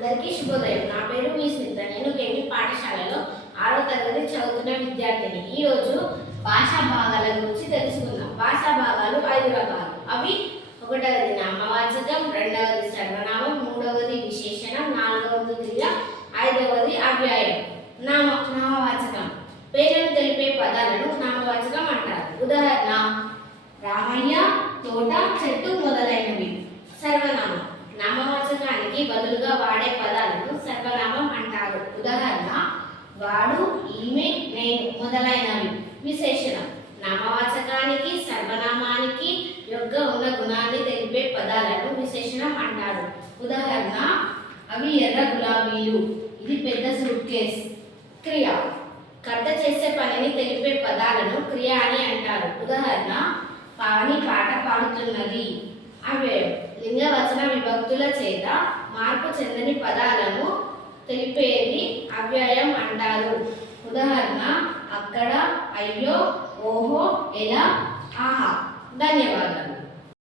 అందరికీ శుభోదయం. నా పేరు మీ స్మిత. నేను కేంద్ర పాఠశాలలో ఆరో తరగతి చదువుతున్న విద్యార్థిని. ఈరోజు భాషా భాగాల గురించి తెలుసుకుందాం. భాషా భాగాలు ఐదు రకాలు అవి ఒకటవది నామవాచకం రెండవది సర్వనామం మూడవది విశేషణం నాలుగవది క్రియ ఐదవది అవ్యాయం. నామ నామవాచకం. పేర్లను తెలిపే పదాలను నామవాచకం అంటారు. ఉదాహరణ రామయ్య తోట చెట్టు మొదలైనవి సర్వనామం నామవాచకానికి బదులుగా వాడే పదాలను సర్వనామం అంటారు. ఉదాహరణ వాడు ఈమె నేను మొదలైనవి. విశేషణం నామవాచకానికి సర్వనామానికి యొక్క ఉన్న గుణాన్ని తెలిపే పదాలను విశేషణం అంటారు. ఉదాహరణ అవి ఎర్ర గులాబీలు. ఇది పెద్ద సూట్ కేస్. క్రియ కర్త చేసే పనిని తెలిపే పదాలను క్రియ అని అంటారు. ఉదాహరణ పావని పాట పాడుతున్నది. అవే లింగవచన విభక్తుల చేత మార్పు చెందని పదాలను తెలిపేది అవ్యయం అంటారు. ఉదాహరణ అక్కడ అయ్యో ఓహో ఎలా ఆహా. ధన్యవాదాలు.